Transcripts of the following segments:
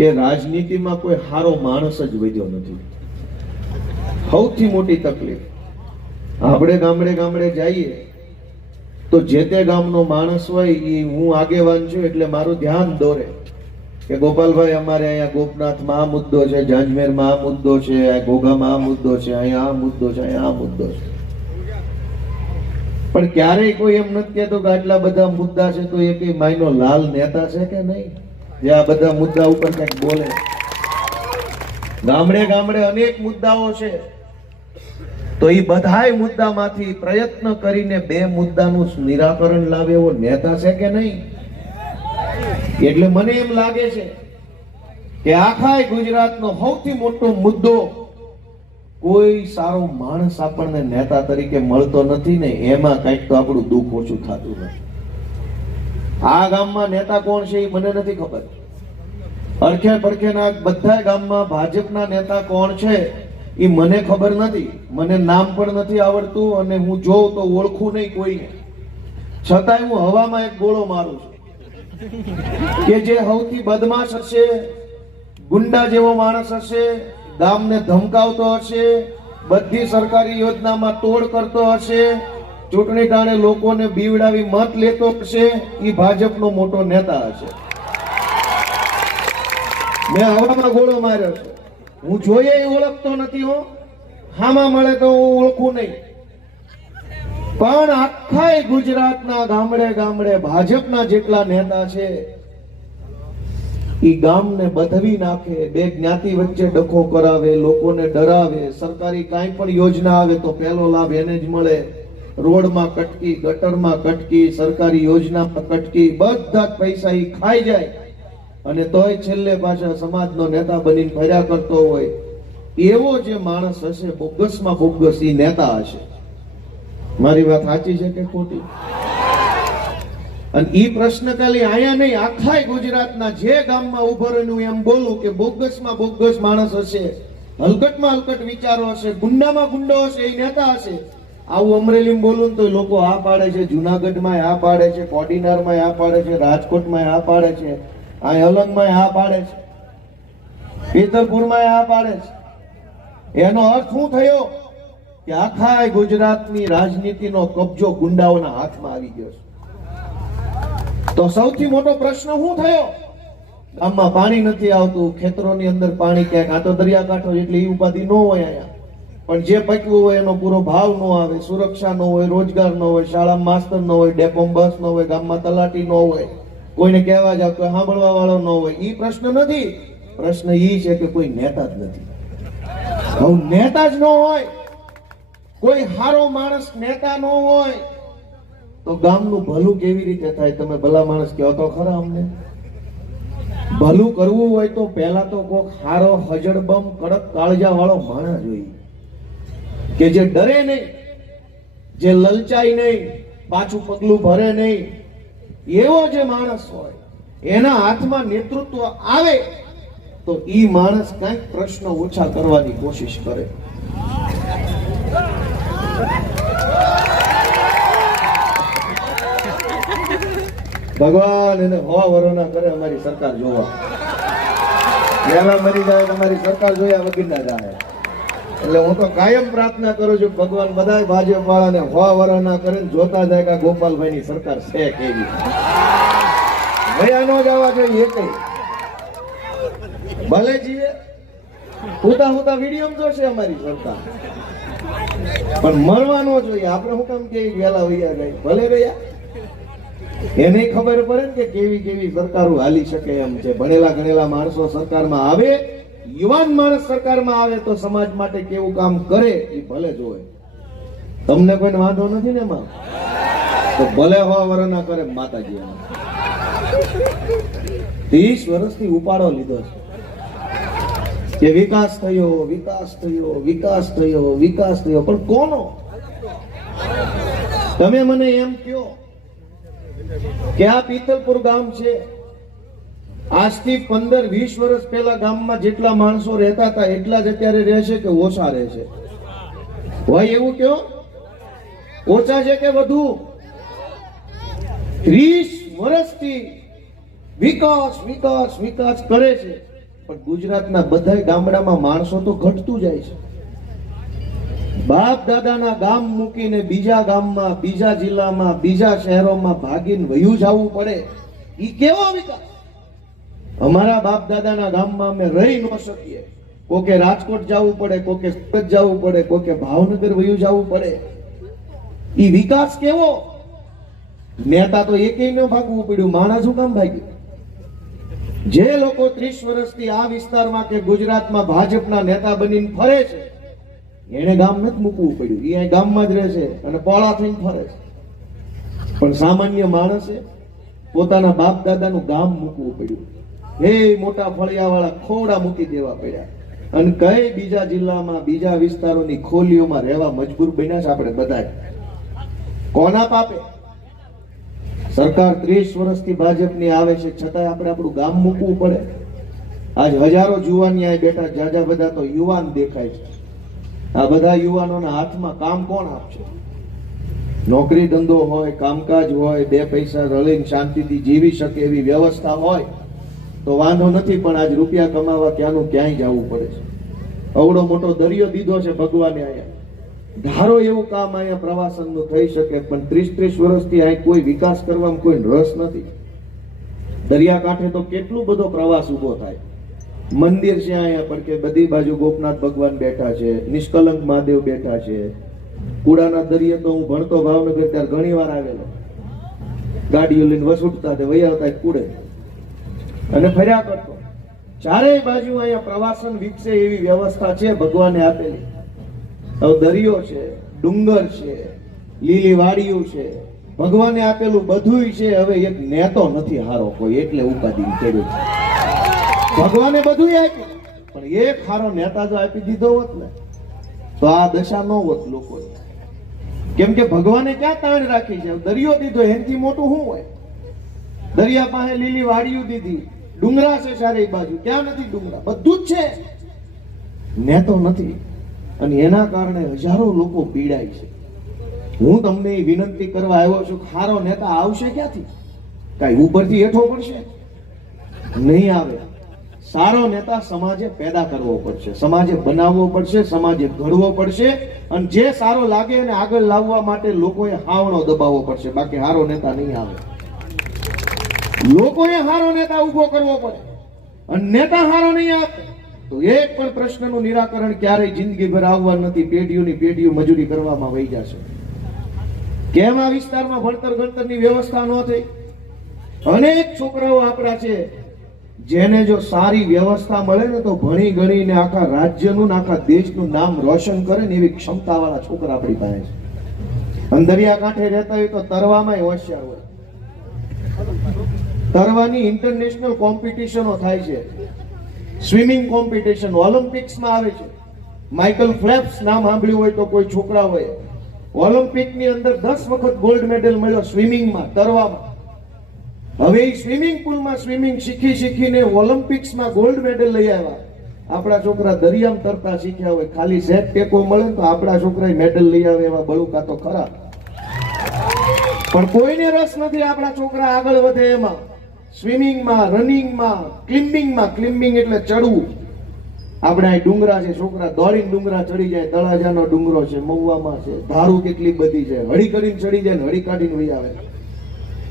કે રાજનીતિમાં કોઈ સારો માણસ જ વધ્યો નથી. સૌથી મોટી તકલીફ, આપણે ગામડે ગામડે જઈએ તો જે તે ગામનો માણસ હોય એ હું આગેવાન છું એટલે મારું ધ્યાન દોરે કે ગોપાલભાઈ અમારે અહીંયા ગોપનાથમાં આ મુદ્દો છે, જાંજમેરમાં આ મુદ્દો છે, ઘોઘામાં આ મુદ્દો છે, અહીંયા આ મુદ્દો છે, અહીંયા આ મુદ્દો છે. પણ ક્યારેય કોઈ એમ નથી કહેતો કે આટલા બધા મુદ્દા છે તો એ કઈ માયનો લાલ નેતા છે કે નહીં જે આ બધા મુદ્દા ઉપર કંઈક બોલે. ગામડે ગામડે અનેક મુદ્દાઓ છે તો એ બધાય મુદ્દામાંથી પ્રયત્ન કરીને બે મુદ્દાનું નિરાકરણ લાવે એવો નેતા છે કે નહીં. એટલે મને એમ લાગે છે કે આખા ગુજરાતનો સૌથી મોટો મુદ્દો કોઈ સારો માણસ આપણને નેતા તરીકે મળતો નથી ને એમાં કંઈક તો આપણું દુઃખ ઓછું થતું નથી. આ ગામમાં નેતા કોણ છે એ મને નથી ખબર. અરખે પડખેના બધા ગામમાં ભાજપના નેતા કોણ છે એ મને ખબર નથી. મને નામ પણ નથી આવડતું અને હું જોઉં તો ઓળખું નહીં કોઈને. છતાંય હું હવામાં એક ગોળો મારું છું કે જે સૌથી બદમાશ હશે, ગુંડા જેવો માણસ હશે, ગામને ધમકાવતો હશે, બધી સરકારી યોજનામાં તોડ કરતો હશે, ચૂંટણી ટાણે લોકોને બીવડાવી મત લેતો હશે, એ ભાજપનો મોટો નેતા હશે. મેં હવામાં ગોળો માર્યો છે. હું જોઈએ એ ઓળખતો નથી. હો હામાં મળે તો હું ઓળખું નહીં. પણ આખા ગુજરાતના ગામડે ગામડે ભાજપના જેટલા નેતા છે ઈ ગામને બધવી નાખે, બે જ્ઞાતિ વચ્ચે ડખો કરાવે, લોકોને ડરાવે. સરકારી કાંઈ પણ યોજના આવે તો પહેલો લાભ એને જ મળે. રોડમાં કટકી, ગટરમાં કટકી, સરકારી યોજનામાં કટકી, બધા જ પૈસા ઈ ખાઈ જાય અને તોય છેલ્લે પાછા સમાજનો નેતા બનીને ફર્યા કરતો હોય. એવો જે માણસ હશે, બોગસમાં બોગસ ઈ નેતા હશે. મારી વાત સાચી છે કે ખોટી? અને ઈ પ્રશ્ન ખાલી આયા નહીં, આખા ગુજરાતના જે ગામમાં ઉભો રહીને હું એમ બોલું કે બોગસમાં બોગસ માણસ હશે, હલકટમાં હલકટ વિચારો હશે, ગુંડામાં ગુંડો હશે, એ નેતા હશે. આવું અમરેલીમાં બોલું તો લોકો આ પાડે છે, જુનાગઢમાં આ પાડે છે, કોડીનારમાં આ પાડે છે, રાજકોટમાં આ પાડે છે, આ અલંગમાં આ પાડે છે, પીતલપુરમાં આ પાડે છે. એનો અર્થ શું થયો કે આખા ગુજરાતની રાજનીતિનો કબજો ગુંડાઓના હાથમાં આવી ગયો છે. તો સૌથી મોટો પ્રશ્ન શું થયો? ગામમાં પાણી નથી આવતું, ખેતરોની અંદર પાણી ક્યાંક, આ તો દરિયાકાંઠો એટલે એ ઉપાધિ ન હોય અહીંયા, પણ જે પક્યું હોય એનો પૂરો ભાવ ન આવે, સુરક્ષા ન હોય, રોજગાર ન હોય, શાળામાં માસ્તર ન હોય, ડેપોમાં બસ ન હોય, ગામમાં તલાટી ન હોય, કોઈને કહેવા જાવ કોઈ સાંભળવા વાળો ન હોય. એ પ્રશ્ન નથી. પ્રશ્ન એ છે કે કોઈ નેતા જ નથી. હવે નેતા જ ન હોય, કોઈ સારો માણસ નેતા ન હોય તો ગામનું ભલું કેવી રીતે થાય? તમે ભલા માણસ કહો તો ખરા. અમને ભલું કરવું હોય તો પહેલા તો કોક સારો હજડબમ કડક કાળજા વાળો માણસ જોઈએ કે જે ડરે નહીં, જે લલચાય નહીં, પાછું પગલું ભરે નહીં. એવો જે માણસ હોય, એના હાથમાં નેતૃત્વ આવે તો ઈ માણસ કંઈક પ્રશ્ન ઓછા કરવાની કોશિશ કરે. ભગવાન એને 100 વર્ષના કરે અમારી સરકાર જોવા. પહેલા મરી જાય તમારી સરકાર જોયા વગર ના જાય. એટલે હું તો કાયમ પ્રાર્થના કરું છું ભગવાન બધા ભાજપ વાળાને 100 વર્ષના કરે જોતા જાય કે ગોપાલભાઈ ની સરકાર છે કેવી. ભયા ન જવા જોઈએ કઈ. ભલે જીવે હુતા હુતા વિડીયો જોશે અમારી સરકાર, પણ મરવા ન જોઈએ. આપણે શું કામ કે વેલા વૈયા ગઈ? ભલે રહ્યા, એને ખબર પડે ને કે કેવી કેવી સરકારો હાલી શકે એમ છે. ભણેલા ગણેલા માણસો સરકારમાં આવે, યુવાન માણસ સરકારમાં આવે તો સમાજ માટે કેવું કામ કરે એ ભલે જોવે. તમને કોઈને વાંધો નથી ને એમાં? તો ભલે 100 વર્ષના કરે માતાજી. 30 વર્ષથી ઉપાડો લીધો છે કે વિકાસ થયો, વિકાસ થયો, વિકાસ થયો, વિકાસ થયો. પણ કોનો? તમે મને એમ કહો કે આ પીતલપુર ગામ છે, આજથી 15-20 વર્ષ પહેલા ગામમાં જેટલા માણસો રહેતા હતા એટલા જ અત્યારે રહેશે કે ઓછા રહેશે? ભાઈ એવું કયો, ઓછા છે કે વધુ? 30 વર્ષથી વિકાસ વિકાસ વિકાસ કરે છે પણ ગુજરાતના બધા ગામડામાં માણસો તો ઘટતું જાય છે. બાપ દાદાના ગામ મૂકીને બીજા ગામમાં, બીજા જિલ્લામાં, બીજા શહેરોમાં ભાગીને વયું જવું પડે, ઈ કેવો વિકાસ? અમારા બાપ દાદાના ગામમાં અમે રહી ન શકીએ, કોકે રાજકોટ જવું પડે, કોકે સુરત જવું પડે, કોકે ભાવનગર વયું જવું પડે, ઈ વિકાસ કેવો? નેતા તો એકેય ન ભાગવું પડ્યું, માણસ શું કામ ભાગ્યું? જે લોકો 30 વર્ષથી આ વિસ્તારમાં કે ગુજરાતમાં ભાજપના નેતા બનીને ફરે છે, એને ગામ નથી મૂકવું પડ્યું, એ ગામમાં જ રહે છે અને પોળા થઈને ફરે છે. પણ સામાન્ય માણસે પોતાના બાપ દાદાનું ગામ મૂકવું પડ્યું. એ મોટા ફળિયાવાળા ખોડા મૂકી દેવા પડ્યા અને કઈ બીજા જિલ્લામાં, બીજા વિસ્તારોની ખોલીઓમાં રહેવા મજબૂર બન્યા છે આપણે બધા. કોના પાપે? સરકાર 30 વર્ષથી ભાજપની આવે છે, છતાંય આપણે આપણું ગામ મૂકવું પડે. આજ હજારો જુવાની અહીં બેઠા, જાજા બધા તો યુવાન દેખાય છે. આ બધા યુવાનોના હાથમાં કામ કોણ આપશે? નોકરી ધંધો હોય, કામકાજ હોય, બે પૈસા રળીને શાંતિથી જીવી શકે એવી વ્યવસ્થા હોય તો વાંધો નથી, પણ આજ રૂપિયા કમાવા ક્યાંનું ક્યાંય જવું પડે છે. અવડો મોટો દરિયો દીધો છે ભગવાને અહીંયા, ધારો એવું કામ અહીંયા પ્રવાસનનું થઈ શકે, પણ 30 વર્ષથી અહીં કોઈ વિકાસ કરવામાં કોઈ રસ નથી. દરિયાકાંઠે તો કેટલું બધો પ્રવાસ ઉભો થાય. મંદિર છે અહીંયા પણ કે બધી બાજુ ગોપનાથ ભગવાન બેઠા છે, નિષ્કલંક મહાદેવ બેઠા છે. કુડાના દરિયે તો હું ભણતો ભાવનગર ત્યારે ઘણી વાર આવેલો, ગાડીઓ લઈને વસૂટતા તે વહી આવતા કુડે અને ફર્યા કરતો. ચારેય બાજુ અહીંયા પ્રવાસન વિકસે એવી વ્યવસ્થા છે ભગવાને આપેલી. હવે દરિયો છે, ડુંગર છે, લીલી વાડીઓ છે, ભગવાને આપેલું બધુંય છે. હવે એક નેતો નથી હારો કોઈ, એટલે ઉપાધિ કર્યું છે. ભગવાને બધું આપ્યું, પણ એક હારો નેતા જો આપી દીધો હોત ને તો આ દશા ન હોત લોકોની. કેમ કે ભગવાને ક્યાં તાણ રાખી છે? દરિયો દીધો, એનાથી મોટું શું હોય? દરિયા પાસે લીલી વાડીઓ દીધી, ડુંગરા છે ચારે બાજુ, ક્યાં નથી ડુંગરા? બધું જ છે, નેતો નથી. અને એના કારણે હજારો લોકો પીડાય છે. હું તમને વિનંતી કરવા આવ્યો છું, હારો નેતા આવશે ક્યાંથી? કઈ ઉપરથી હેઠો પડશે? નહીં આવે. સારો નેતા સમાજે પેદા કરવો પડશે, સમાજે બનાવવો પડશે, સમાજે ઘડવો પડશે, અને જે સારો લાગે એને આગળ લાવવા માટે લોકોએ હાવણો દબાવવો પડશે. બાકી હારો નેતા નહીં આવે. લોકોએ હારો નેતા ઉભો કરવો પડે, અને નેતા હારો નહીં આપે તો એક પણ પ્રશ્નનું નિરાકરણ ક્યારેય જિંદગીભર આવવા નથી. પેઢીઓની પેઢીઓ મજૂરી કરવામાં વહી જશે. કેમ આ વિસ્તારમાં ભણતર ગણતરની વ્યવસ્થા ન થઈ? અનેક છોકરાઓ આપણા છે જેને જો સારી વ્યવસ્થા મળે ને તો ભણી ગણીને આખા રાજ્યનું, આખા દેશનું નામ રોશન કરે ને એવી ક્ષમતાવાળા છોકરા આપણી પાસે છે. અને દરિયાકાંઠે રહેતા હોય તો તરવામાં હોશિયાર હોય. તરવાની ઇન્ટરનેશનલ કોમ્પિટિશનો થાય છે, સ્વિમિંગ કોમ્પિટિશન ઓલિમ્પિક્સમાં આવે છે. માઇકલ ફેલ્પ્સ નામ સાંભળ્યું હોય તો કોઈ છોકરા હોય, ઓલિમ્પિકની અંદર 10 વખત ગોલ્ડ મેડલ મળ્યો સ્વિમિંગમાં, તરવામાં. હવે એ સ્વિમિંગ પુલમાં સ્વિમિંગ શીખીને ઓલિમ્પિક્સમાં ગોલ્ડ મેડલ લઈ આવ્યા. આપણા છોકરા દરિયામાં તરતા શીખ્યા હોય, ખાલી સેટ ટેકો મળે તો આપણા છોકરા મેડલ લઈ આવે એવા બળુકા તો ખરા. પણ કોઈને રસ નથી આપણા છોકરા આગળ વધે એમાં. સ્વિમિંગમાં, રનિંગમાં, ક્લિમ્બિંગમાં. ક્લિમ્બિંગ એટલે ચડવું. આપણે અહીં ડુંગરા છે, છોકરા દોડીને ડુંગરા ચડી જાય. તળાજાનો ડુંગરો છે, મહુવામાં છે, ધારું કેટલી બધી છે, હળી કરીને ચડી જાય ને હળી કાઢીને વહી આવે.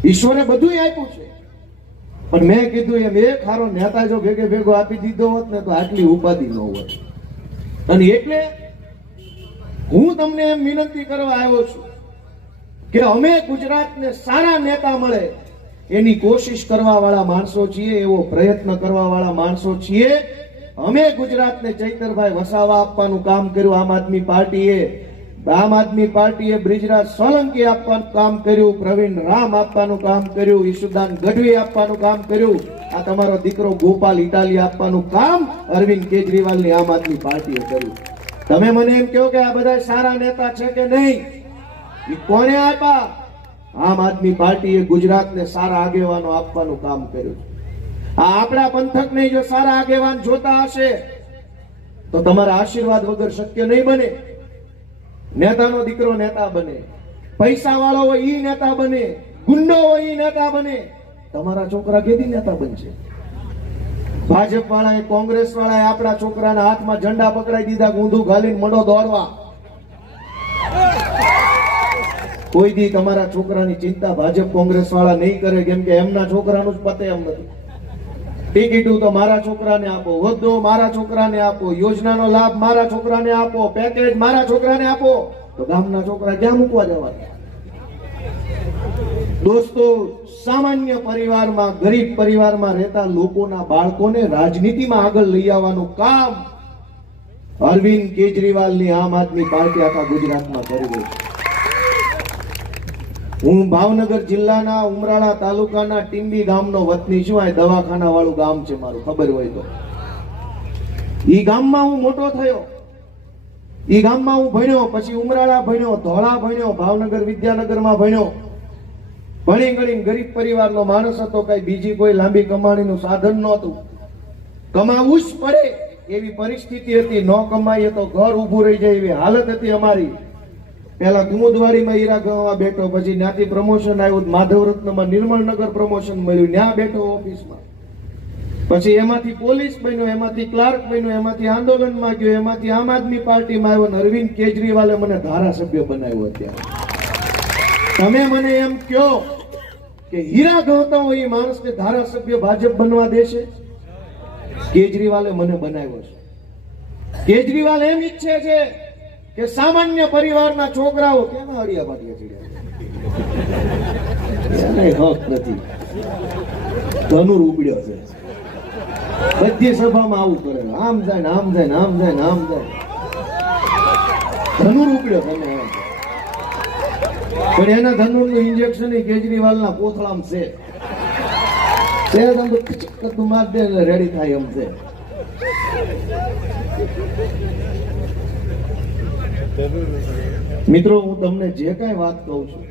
ઈશ્વરે બધું આપ્યું છે, પણ મેં કીધું એમ એક હારો નેતા જો ભેગો આપી દીધો હોત ને તો આટલી ઉપાધિ ન હોત. અને એટલે હું તમને એમ વિનંતી કરવા આવ્યો છું કે અમે ગુજરાતને સારા નેતા મળે એની કોશિશ કરવા વાળા માણસો છીએ, એવો પ્રયત્ન કરવા વાળા માણસો છીએ. અમે ગુજરાતને ચૈતરભાઈ વસાવા આપવાનું કામ કર્યું. આમ આદમી પાર્ટીએ બ્રિજરાજ સોલંકી આપવાનું કામ કર્યું, પ્રવીણ રામ આપવાનું કામ કર્યું, ઈશુદાન ગઢવી આપવાનું કામ કર્યું. આ તમારો દીકરો ગોપાલ ઇટાલિયા આપવાનું કામ અરવિંદ કેજરીવાલની આમ આદમી પાર્ટીએ કર્યું. તમે મને એમ કહો કે આ બધા સારા નેતા છે કે નહીં? એ કોને આપ્યા? આમ આદમી પાર્ટીએ ગુજરાતને સારા આગેવાનો આપવાનું કામ કર્યું. આ આપણા પંથકને જો સારા આગેવાન જોતા હશે તો તમારા આશીર્વાદ વગર શક્ય નહીં બને. નેતાનો દીકરો નેતા બને, પૈસા વાળો હોય ઈ નેતા બને, ગુંડો હોય ઈ નેતા બને. તમારા છોકરા કેદી નેતા બનશે? ભાજપ વાળાએ કોંગ્રેસ વાળાએ આપણા છોકરાના હાથમાં ઝંડા પકડાઈ દીધા, ઊંધું ઘાલીને મંડો દોડવા. કોઈ દી તમારા છોકરાની ચિંતા ભાજપ કોંગ્રેસ વાળા નહીં કરે, કેમ કે એમના છોકરાનું જ પતે એમ નથી. ટિકિટો તો મારા છોકરાને આપો, હોદ્દો મારા છોકરાને આપો, યોજનાનો લાભ મારા છોકરાને આપો, પેકેજ મારા છોકરાને આપો, તો ગામના છોકરા ક્યાં મૂકવા જવાના? દોસ્તો, સામાન્ય પરિવારમાં, ગરીબ પરિવારમાં રહેતા લોકોના બાળકોને રાજનીતિમાં આગળ લઈ આવવાનું કામ અરવિંદ કેજરીવાલની આમ આદમી પાર્ટી આખા ગુજરાતમાં કરી રહી છે. હું ભાવનગર જિલ્લાના ઉમરાળા તાલુકાના ટીંબી ગામનો વતની છું. આ દવાખાના વાળું ગામ છે મારું, ખબર હોય તો. ઈ ગામમાં હું મોટો થયો, ઈ ગામમાં હું ભણ્યો, પછી ઉમરાળા ભણ્યો, ધોળા ભણ્યો, ભાવનગર વિદ્યાનગરમાં ભણ્યો. ભણી ગણી ગરીબ પરિવારનો માણસ હતો, કઈ બીજી કોઈ લાંબી કમાણીનું સાધન નહોતું. કમાવું જ પડે એવી પરિસ્થિતિ હતી, ન કમાઈએ તો ઘર ઊભું રહી જાય એવી હાલત હતી અમારી. પેલા કુમુદવાડીમાં હીરા ગણવા બેઠો, પછી ત્યાંથી પ્રમોશન આવ્યું, માધવરત્નમાં નિર્મળનગર પ્રમોશન મળ્યું, ત્યાં બેઠો ઓફિસમાં. પછી એમાંથી પોલીસ બન્યો, એમાંથી ક્લાર્ક બન્યો, એમાંથી આંદોલનમાં ગયો, એમાંથી આમ આદમી પાર્ટીમાં આવ્યો. અરવિંદ કેજરીવાલે મને ધારાસભ્ય બનાવ્યો. અત્યારે તમે મને એમ કહો કે હીરા ગણતા હોય એ માણસને ધારાસભ્ય ભાજપ બનવા દેશે? કેજરીવાલે મને બનાવ્યો છે. કેજરીવાલ એમ ઈચ્છે છે કે સામાન્ય પરિવારના છોકરાઓ કેમ અડિયા પાટિયા ચડ્યા, એને હક નથી, ધનુર ઉબડ્યો છે. બધી સભામાં આવું કરે, આમ જાય ને આમ જાય ને આમ જાય ને આમ જાય, ધનુર ઉબડ્યો તમે. પણ એના ધનુરનું ઇન્જેક્શન કેજરીવાલના કોથળામાં છે. તું માર દે રેડી થાય એમ છે. મિત્રો, હું તમને જે કઈ વાત કહું છું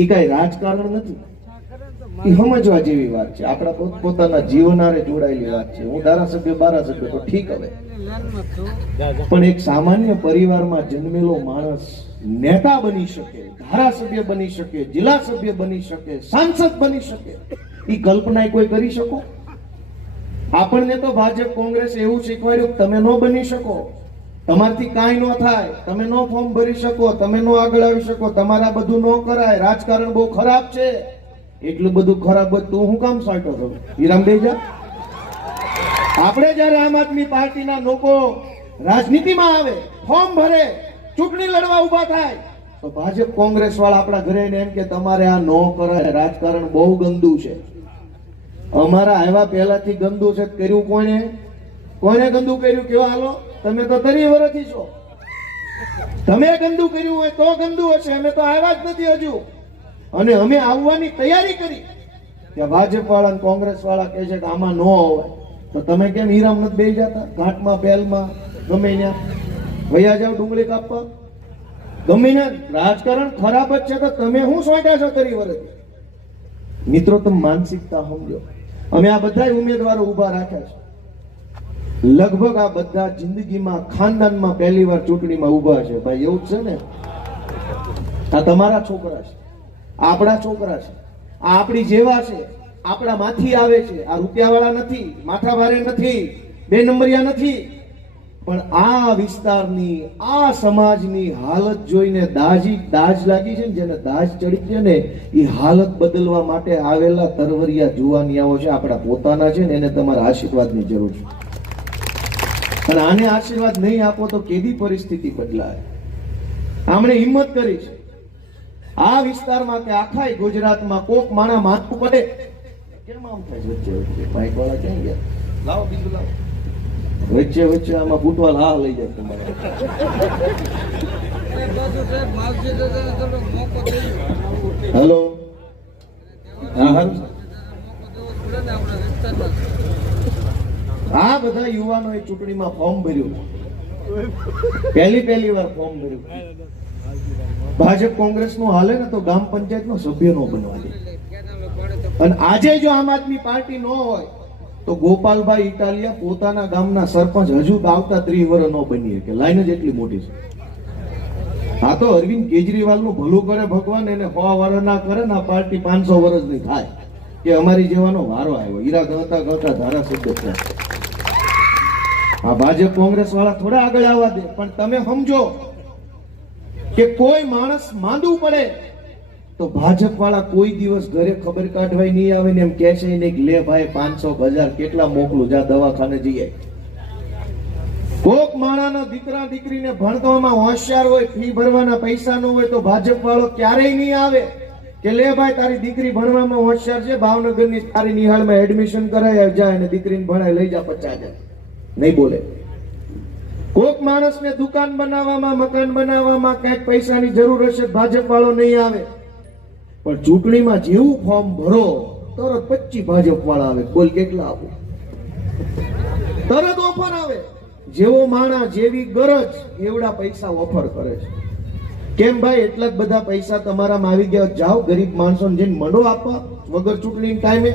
એ કઈ રાજકારણ નથી, એ સમજવા જેવી વાત છે. આપણા પોતપોતાના જીવનારે જોડાયેલી વાત છે. હું ધારાસભ્ય બારાસભ્ય તો ઠીક, હવે પણ એક સામાન્ય પરિવારમાં જન્મેલો માણસ નેતા બની શકે, ધારાસભ્ય બની શકે, જિલ્લા સભ્ય બની શકે, સાંસદ બની શકે, એ કલ્પના કોઈ કરી શકો? આપણને તો ભાજપ કોંગ્રેસ એવું શીખવાડ્યું તમે ન બની શકો, તમારથી કાંઈ ન થાય, તમે ન ફોર્મ ભરી શકો, તમે ન આગળ આવી શકો, તમારા બધું ન કરાય, રાજકારણ બહુ ખરાબ છે. એટલું બધું ખરાબ હોય તું હું કામ સાંટો છો હીરામ બેજા? આપણે જયારે આમ આદમી પાર્ટીના લોકો રાજનીતિમાં આવે, ફોર્મ ભરે, ચૂંટણી લડવા ઉભા થાય, તો ભાજપ કોંગ્રેસ વાળા આપણા ઘરે એમ કે તમારે આ ન કરાય, રાજકારણ બહુ ગંદુ છે. અમારા આવ્યા પહેલાથી ગંદુ છે. કર્યું કોને? કોને ગંદુ કર્યું? કેવો હાલો, તમે તો 30 વર્ષથી છો. તમે ગંદુ કર્યું હોય તો ગંદુ હશે, અમે તો આવ્યા જ નથી હજુ. અને અમે આવવાની તૈયારી કરી. ત્યાં ભાજપ વાળા કોંગ્રેસ વાળા કહે છે કે આમાં ન હોય, તો તમે કેમ હીરામ નથી બેસી જતા? ઘાટમાં, પહેલમાં, ગમે ત્યાં વયા જાવ ડુંગળી કાપવા. ગમે ત્યાં રાજકારણ ખરાબ જ છે, તો તમે શું સોંટ્યા છો 30 વર્ષથી? મિત્રો, તમે માનસિકતા સમજો. અમે આ બધા ઉમેદવારો ઉભા રાખ્યા છે. લગભગ આ બધા જિંદગીમાં, ખાનદાનમાં પહેલી વાર ચૂંટણીમાં ઉભા છે. ભાઈ એવું જ છે ને? આ તમારા છોકરા છે, આપણા છોકરા છે, આ આપણી જેવા છે, આપણા માંથી આવે છે. આ રૂપિયાવાળા નથી, માથા ભારે નથી, 2 નંબરિયા નથી. પણ આ વિસ્તારની, આ સમાજની હાલત જોઈને દાજ લાગી છે ને, જેને દાજ ચડી છે ને, એ હાલત બદલવા માટે આવેલા તરવરિયા જુવાનિયાઓ છે, આપણા પોતાના છે ને, એને તમારા આશીર્વાદની જરૂર છે. અને આને આશીર્વાદ નહીં આપો તો કેવી પરિસ્થિતિ બદલાય. આમણે હિંમત કરી છે આ વિસ્તારમાં કે આખા ગુજરાતમાં કોક માણા માથું પડે. કેમ આમ થાય વચ્ચે વચ્ચે? બાઈક વાળા ક્યાં ગયા? લાવો બીજું લાવો. વચ્ચે વચ્ચે આમાં ફૂટવાલ હા લઈ જાય તમારે. હેલો, હા, આ બધા યુવાનોએ ચૂંટણીમાં ફોર્મ ભર્યું, પહેલી વાર ફોર્મ ભર્યું. ભાજપ કોંગ્રેસ નું હાલે ને તો ગ્રામ પંચાયત નો સભ્ય નો બનવા દે. અને આજે જો આમ આદમી પાર્ટી ન હોય તો ગોપાલભાઈ ઇટાલિયા પોતાના ગામના સરપંચ હજુ આવતા 30 વર્ષ નો બની શકે. લાઈન જ એટલી મોટી છે. આ તો અરવિંદ કેજરીવાલ નું ભલું કરે ભગવાન, એને 100 વર્ષ ના કરે ને આ પાર્ટી 500 વર્ષની થાય. કે અમારી જેવાનો વારો આવ્યો. હીરા ગણતા ગણતા ધારાસભ્ય થયા. આ ભાજપ કોંગ્રેસ વાળા થોડા આગળ આવવા દે, પણ તમે સમજો કે કોઈ માણસ માંદું પડે તો ભાજપ વાળા કોઈ દિવસ ઘરે ખબર કાઢવાય નહીં આવે ને એમ કહે છે ને કે લે ભાઈ 500 કેટલા મોકલું, જા દવાખાને જઈએ. કોક માણાના દીકરા દીકરીને ભણવામાં હોશિયાર હોય, ફી ભરવાના પૈસા ન હોય તો ભાજપ વાળો ક્યારેય નહીં આવે કે લે ભાઈ તારી દીકરી ભણવામાં હોશિયાર છે, ભાવનગરની તારી નિહાળમાં એડમિશન કરાય જાય અને દીકરીને ભણાય લઈ જા 50,000. નહીં બોલે. કોક માણસને દુકાન બનાવવામાં, મકાન બનાવવામાં કઈક પૈસાની જરૂર હશે, ભાજપ વાળો નહીં આવે. પણ ચૂંટણીમાં જેવું ફોર્મ ભરો તરત 25 ભાજપ વાળા આવે. બોલ કેટલા આપો? તરત ઓફર આવે. જેવો માણા જેવી ગરજ એવડા પૈસા ઓફર કરે છે. કેમ ભાઈ? એટલા જ બધા પૈસા તમારામાં આવી ગયા. જાઓ ગરીબ માણસોને જઈને મંડો આપવા વગર ચૂંટણી ટાઈમે.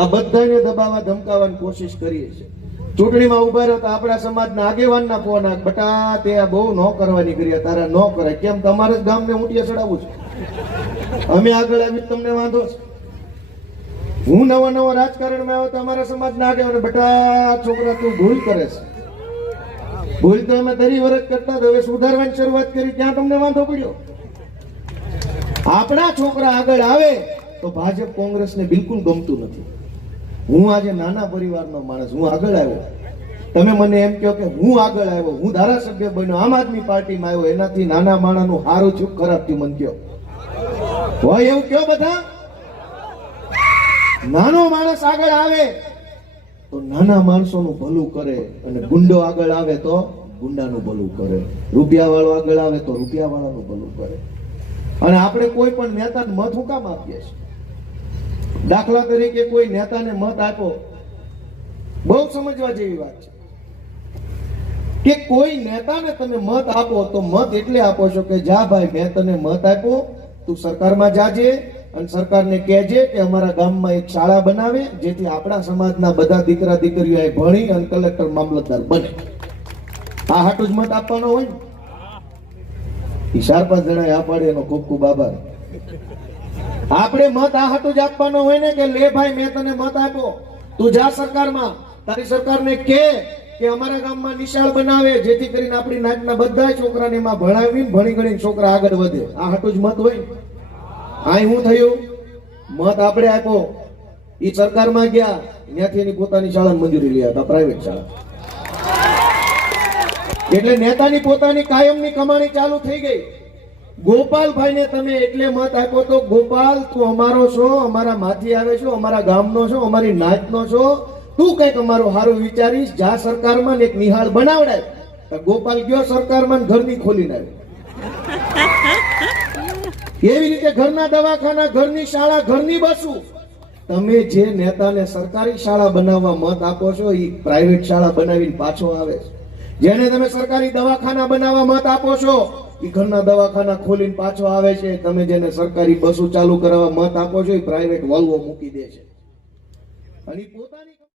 આ બધાને દબાવવા ધમકાવવાની કોશિશ કરીએ છીએ. ચૂંટણીમાં ઉભા રહ્યો તો આપણા સમાજના આગેવાનના ફોન આવે, બટા તે બહુ ન કરવાની કરી, તારા ન કરાય. કેમ? તમારે જ ગામને ઊંટિયા ચડાવવું છે. અમે આગળ આવી તમને વાંધો છે? હું નવો રાજકારણમાં આવ્યો તો અમારા સમાજના આગેવાન, બટા છોકરા તું ભૂલ કરે છે. ભૂલ તો અમે 10 વર્ષ કરતા, હવે સુધારવાની શરૂઆત કરી, ત્યાં તમને વાંધો પડ્યો. આપણા છોકરા આગળ આવે તો ભાજપ કોંગ્રેસને બિલકુલ ગમતું નથી. હું આજે નાના પરિવારનો માણસ, હું આગળ આવ્યો. તમે મને એમ કહો કે હું આગળ આવ્યો, હું ધારાસભ્ય બન્યો, આમ આદમી પાર્ટીમાં આવ્યો, એનાથી નાના માણાનું સારું થયું ખરાબ થયું મને કહો. હોય એવું કહો બધા. નાનો માણસ આગળ આવે તો નાના માણસોનું ભલું કરે, અને ગુંડો આગળ આવે તો ગુંડાનું ભલું કરે, રૂપિયા વાળો આગળ આવે તો રૂપિયા વાળાનું ભલું કરે. અને આપણે કોઈ પણ નેતાને મત હું કામ આપીએ છીએ? દાખલા તરીકે કોઈ નેતાને મત આપો, બહુ સમજવા જેવી વાત છે કે કોઈ નેતાને તમે મત આપો તો મત એટલે આપો છો કે જા ભાઈ મેં તને મત આપ્યો, તું સરકારમાં જાજે અને સરકારને કહેજે કે અમારા ગામમાં એક શાળા બનાવે જેથી આપણા સમાજના બધા દીકરા દીકરીઓ અહીં ભણી અને કલેક્ટર મામલતદાર બને. આ હાટું જ મત આપવાનો હોય ને. 4-5 જણા આ પાડે એનો ખૂબ ખૂબ આભાર. આપણે મત આ હાટું જ આપવાનો હોય ને કે લે ભાઈ મેં તને મત આપ્યો, તું જા સરકારમાં, તારી સરકારને કે અમારા ગામમાં નિશાળ બનાવે જેથી કરીને આપણી નાતના બધા છોકરાને એમાં ભણાવીને ભણી ગણીને છોકરા આગળ વધે. આ હાટું જ મત હોય. આ શું થયું? મત આપણે આપ્યો, એ સરકારમાં ગયા, ત્યાંથી એની પોતાની શાળાની મંજૂરી લઈ આવ્યા, પ્રાઇવેટ શાળા. એટલે નેતાની પોતાની કાયમની કમાણી ચાલુ થઈ ગઈ. ગોપાલભાઈને તમે એટલે મત આપ્યો તો ગોપાલ તું અમારો છો, અમારા માંથી આવે છો, અમારા ગામનો છો, અમારી નાતનો છો, તું કઈક અમારું સારું વિચારીશ, જા સરકારમાં એક નિહાળ બનાવડાય. ગોપાલ ગયો સરકારમાં, ઘરની ખોલીને આવ્યો. એવી રીતે ઘરના દવાખાના, ઘરની શાળા, ઘરની બસો. તમે જે નેતાને સરકારી શાળા બનાવવા મત આપો છો એ પ્રાઇવેટ શાળા બનાવીને પાછો આવે છે. જેને તમે સરકારી દવાખાના બનાવવા મત આપો છો એ ઘરના દવાખાના ખોલીને પાછો આવે છે. તમે જેને સરકારી બસો ચાલુ કરાવવા મત આપો છો એ પ્રાઇવેટ વોલ્વો મૂકી દે છે. અને પોતાની